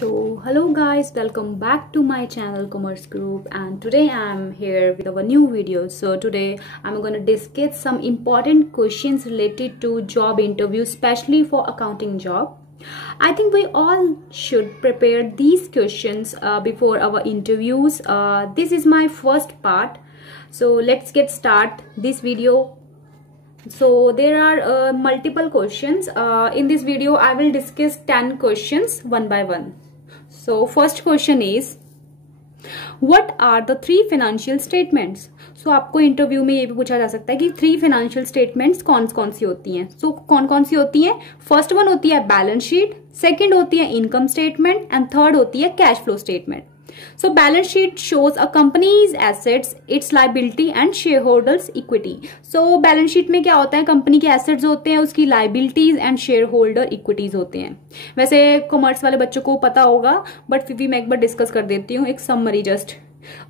Hello guys, welcome back to my channel Commerce Group, and today I'm here with our new video. So today I'm going to discuss some important questions related to job interview, especially for accounting job. I think we all should prepare these questions before our interviews. This is my first part. So let's get start this video. So there are multiple questions. In this video I will discuss 10 questions one by one. So first question is, what are the 3 financial statements? So आपको interview में ये भी पूछा जा सकता है कि 3 financial statements कौन कौन सी होती हैं. सो कौन कौन सी होती हैं? फर्स्ट वन होती है बैलेंस शीट, सेकंड होती है इनकम स्टेटमेंट एंड थर्ड होती है cash flow statement. So balance sheet shows a company's assets, its liability and shareholders equity. So balance sheet में क्या होता है? कंपनी के assets होते हैं, उसकी liabilities and shareholder equities होते हैं. वैसे कॉमर्स वाले बच्चों को पता होगा, बट फिर भी मैं एक बार डिस्कस कर देती हूँ, एक समरी जस्ट.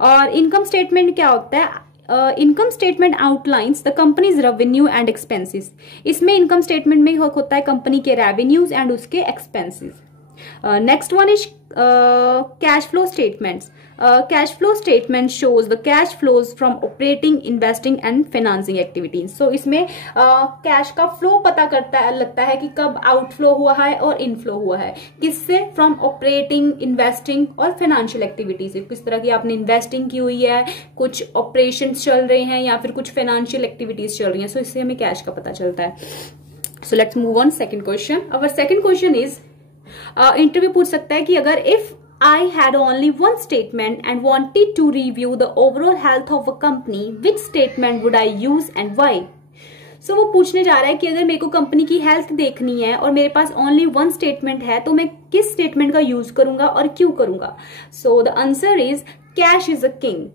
और इनकम स्टेटमेंट क्या होता है? Income statement outlines the companies revenue and expenses. इसमें इनकम स्टेटमेंट में होता है कंपनी के रेवेन्यूज एंड उसके expenses. Next one is cash flow statements. Cash flow statement shows the cash flows from operating, investing and financing activities. So इसमें cash का flow पता लगता है कि कब आउटफ्लो हुआ है और इनफ्लो हुआ है. किससे? फ्रॉम ऑपरेटिंग, इन्वेस्टिंग और फाइनेंशियल एक्टिविटीज से. किस तरह की आपने इन्वेस्टिंग की हुई है, कुछ ऑपरेशन चल रहे हैं या फिर कुछ फाइनेंशियल एक्टिविटीज चल रही हैं. सो इससे हमें कैश का पता चलता है. So let's move on second question. Our second question is, interview पूछ सकता है कि अगर if I had only one statement and wanted to review the overall health of a company, which statement would I use and why? So वो पूछने जा रहा है कि अगर मेरे को कंपनी की हेल्थ देखनी है और मेरे पास ओनली वन स्टेटमेंट है तो मैं किस स्टेटमेंट का यूज करूंगा और क्यों करूंगा? So the answer is cash is a king.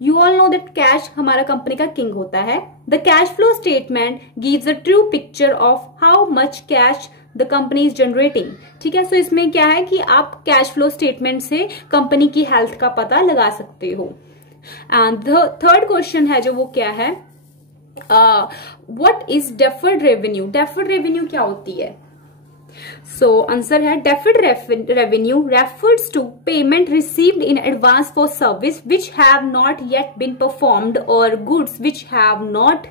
You all know that cash हमारा कंपनी का किंग होता है. The cash flow statement gives a true picture of how much cash the company is generating. ठीक है, सो इसमें क्या है कि आप कैश फ्लो स्टेटमेंट से कंपनी की हेल्थ का पता लगा सकते हो. एंड थर्ड क्वेश्चन है जो वो क्या है, what is deferred revenue? Deferred revenue क्या होती है? सो आंसर है, deferred revenue refers to payment received in advance for service which have not yet been performed और goods which have not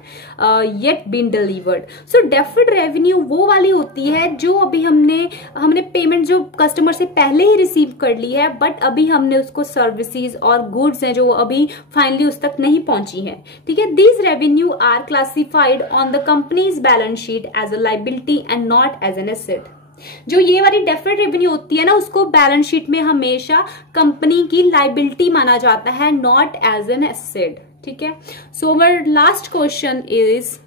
yet been delivered. So deferred revenue वो वाली होती है जो अभी हमने पेमेंट जो कस्टमर से पहले ही रिसीव कर ली है, बट अभी हमने उसको सर्विसेज और गुड्स हैं जो अभी फाइनली उस तक नहीं पहुंची है. ठीक है, these revenue are classified on the company's balance sheet as a liability and not as an asset. जो ये वाली डेफर्ड रेवेन्यू होती है ना, उसको बैलेंस शीट में हमेशा कंपनी की लाइबिलिटी माना जाता है, नॉट एज एन एसेट. ठीक है, सो अवर लास्ट क्वेश्चन इज,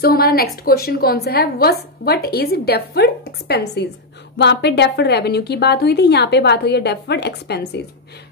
सो हमारा नेक्स्ट क्वेश्चन कौन सा है? What is deferred expenses? वहां पे डेफर्ड रेवेन्यू की बात हुई थी, यहाँ पे बात हुई है deferred expenses.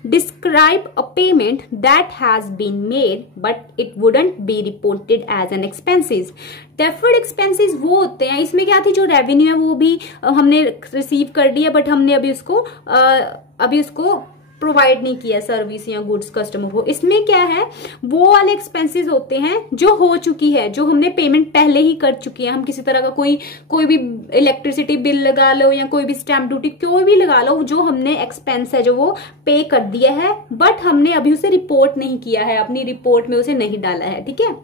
Describe a payment that has been made but it wouldn't be reported as an expenses. Deferred expenses वो होते हैं, इसमें क्या थी, जो रेवेन्यू है वो भी हमने रिसीव कर लिया बट हमने अभी उसको प्रोवाइड नहीं किया सर्विस या गुड्स कस्टमर को. इसमें क्या है, वो वाले एक्सपेंसेस होते हैं जो हो चुकी है, जो हमने पेमेंट पहले ही कर चुकी है. हम किसी तरह का कोई भी इलेक्ट्रिसिटी बिल लगा लो या कोई भी स्टैम्प ड्यूटी कोई भी लगा लो, जो हमने एक्सपेंस है जो वो पे कर दिया है बट हमने अभी उसे रिपोर्ट नहीं किया है, अपनी रिपोर्ट में उसे नहीं डाला है. ठीक है,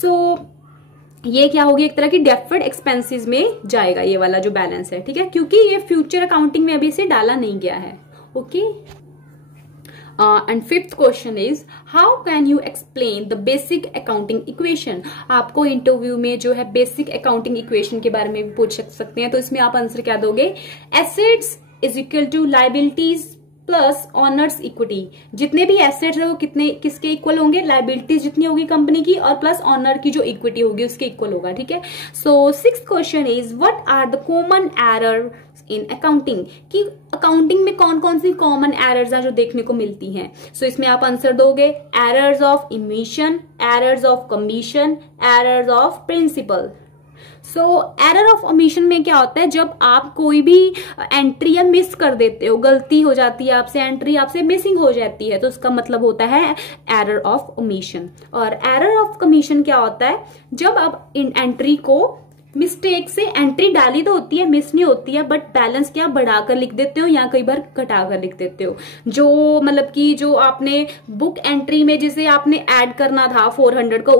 सो ये क्या होगी, एक तरह की डेफर्ड एक्सपेंसेस में जाएगा ये वाला जो बैलेंस है. ठीक है, क्योंकि ये फ्यूचर अकाउंटिंग में अभी इसे डाला नहीं गया है. Okay, and fifth question is, how can you explain the basic accounting equation? आपको इंटरव्यू में जो है बेसिक अकाउंटिंग इक्वेशन के बारे में भी पूछ सकते हैं, तो इसमें आप आंसर क्या दोगे? Assets is equal to liabilities plus owner's equity. जितने भी एसेट्स है वो किसके इक्वल होंगे? लाइबिलिटीज जितनी होगी कंपनी की और प्लस ऑनर की जो इक्विटी होगी उसके इक्वल होगा. ठीक है, so sixth question is, what are the common error in accounting? कि अकाउंटिंग में कौन कौन सी कॉमन एरर्स हैं जो देखने को मिलती हैं. सो इसमें आप आंसर दोगे, errors of omission, errors of commission, errors of principle. So error of omission में क्या होता है, जब आप कोई भी एंट्री या मिस कर देते हो, गलती हो जाती है आपसे, एंट्री आपसे मिसिंग हो जाती है, तो उसका मतलब होता है एरर ऑफ ओमिशन. और एरर ऑफ कमीशन क्या होता है, जब आप इन एंट्री को मिस्टेक से एंट्री डाली तो होती है, मिस नहीं होती है, बट बैलेंस क्या बढ़ाकर लिख देते हो या कई बार घटाकर लिख देते हो। जो मतलब कि जो आपने बुक एंट्री में जिसे आपने ऐड करना था 400 को,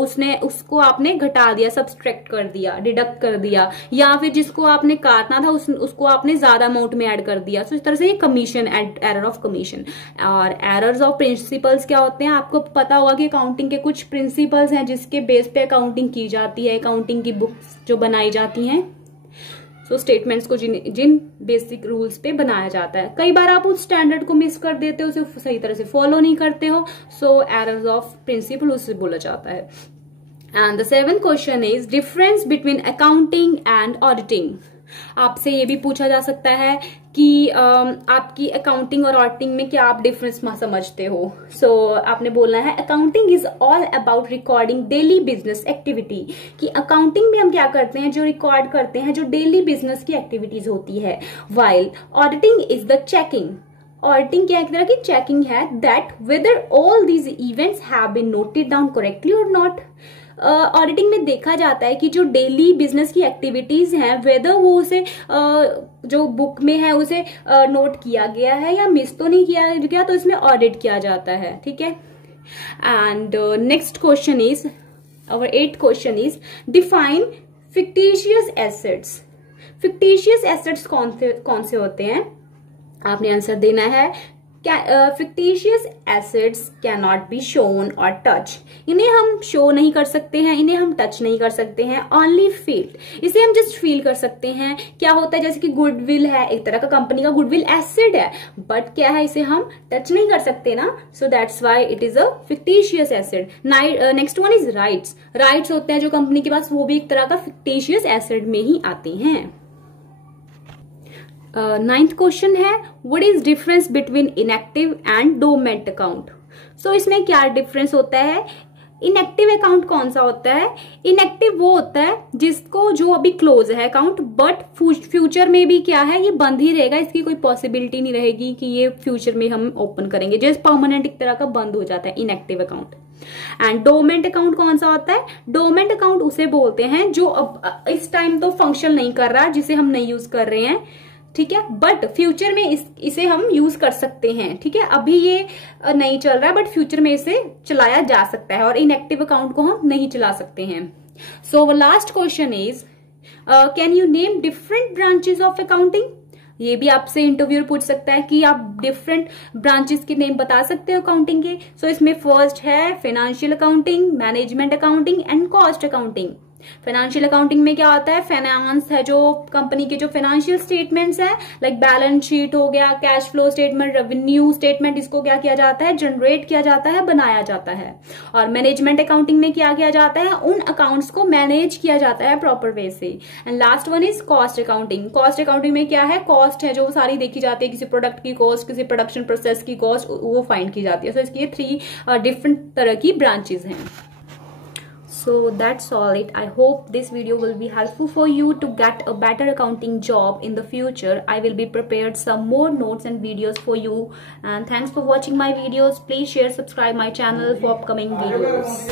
उसको आपने घटा दिया, सब्सट्रैक्ट कर दिया, डिडक्ट कर दिया, या फिर जिसको आपने काटना था उसको आपने ज्यादा अमाउंट में ऐड कर दिया। तो इस तरह से ये कमीशन, एरर ऑफ कमीशन। और एरर्स ऑफ प्रिंसिपल्स क्या होते हैं, आपको पता होगा कि अकाउंटिंग के कुछ प्रिंसिपल्स हैं जिसके बेस पे अकाउंटिंग की जाती है, अकाउंटिंग की बुक्स जो बनाई जाती हैं। सो स्टेटमेंट्स को जिन बेसिक रूल्स पे बनाया जाता है, कई बार आप उस स्टैंडर्ड को मिस कर देते हो, उसे सही तरह से फॉलो नहीं करते हो, सो एरर्स ऑफ प्रिंसिपल उसे बोला जाता है। And the 7th question is difference between accounting and auditing. आपसे ये भी पूछा जा सकता है कि आपकी अकाउंटिंग और ऑडिटिंग में क्या आप डिफरेंस समझते हो। सो आपने बोलना है accounting is all about recording daily business activity, कि अकाउंटिंग में हम क्या करते हैं, जो रिकॉर्ड करते हैं जो डेली बिजनेस की एक्टिविटीज होती है। While auditing is the checking, auditing क्या एक तरह की चेकिंग है, that whether all these events have been noted down correctly और नॉट। ऑडिटिंग में देखा जाता है कि जो डेली बिजनेस की एक्टिविटीज हैं वेदर वो उसे जो बुक में है उसे नोट किया गया है या मिस तो नहीं किया गया, तो इसमें ऑडिट किया जाता है। ठीक है। And next question is, our 8th question is define fictitious assets. Fictitious assets कौन से होते हैं, आपने आंसर देना है। Fictitious assets can not be shown और टच, इन्हें हम शो नहीं कर सकते हैं, इन्हें हम टच नहीं कर सकते हैं। ओनली फील, इसे हम जस्ट फील कर सकते हैं। क्या होता है, जैसे कि गुडविल है, एक तरह का कंपनी का गुडविल एसेट है, बट क्या है, इसे हम टच नहीं कर सकते ना, so that's why it is a fictitious asset. Next one is rights. Rights होते हैं जो कंपनी के पास, वो भी एक तरह का फिक्टिशियस एसेट में ही आते हैं। 9th क्वेश्चन है what is difference between inactive and dormant account. So इसमें क्या डिफरेंस होता है। इनएक्टिव अकाउंट कौन सा होता है, इनएक्टिव वो होता है जिसको जो अभी क्लोज है अकाउंट, बट फ्यूचर में भी क्या है, ये बंद ही रहेगा, इसकी कोई पॉसिबिलिटी नहीं रहेगी कि ये फ्यूचर में हम ओपन करेंगे, जैसे परमानेंट एक तरह का बंद हो जाता है inactive account. And dormant account कौन सा होता है, डोरमेंट अकाउंट उसे बोलते हैं जो अब इस टाइम तो फंक्शन नहीं कर रहा, जिसे हम नहीं यूज कर रहे हैं। ठीक है, बट फ्यूचर में इसे हम यूज कर सकते हैं। ठीक है, अभी ये नहीं चल रहा है, बट फ्यूचर में इसे चलाया जा सकता है, और इनएक्टिव अकाउंट को हम नहीं चला सकते हैं। So last question is can you name different branches of accounting. ये भी आपसे इंटरव्यूअर पूछ सकता है कि आप डिफरेंट ब्रांचेस के नेम बता सकते हो अकाउंटिंग के। सो इसमें फर्स्ट है financial accounting, management accounting and cost accounting. Financial accounting में क्या होता है, फाइनेंस है जो कंपनी के जो फाइनेंशियल स्टेटमेंट्स है, लाइक बैलेंस शीट हो गया, cash flow statement, revenue statement, इसको क्या किया जाता है, जनरेट किया जाता है, बनाया जाता है। और मैनेजमेंट अकाउंटिंग में क्या किया जाता है, उन अकाउंट्स को मैनेज किया जाता है प्रॉपर वे से। And last one is cost accounting. Cost accounting में क्या है, कॉस्ट है जो सारी देखी जाती है, किसी प्रोडक्ट की कॉस्ट, किसी प्रोडक्शन प्रोसेस की कॉस्ट, वो फाइंड की जाती है। सो इसकी 3 डिफरेंट तरह की ब्रांचेस हैं। So that's all it. I hope this video will be helpful for you to get a better accounting job in the future. I will be prepared some more notes and videos for you. And thanks for watching my videos. Please share, subscribe my channel for upcoming videos.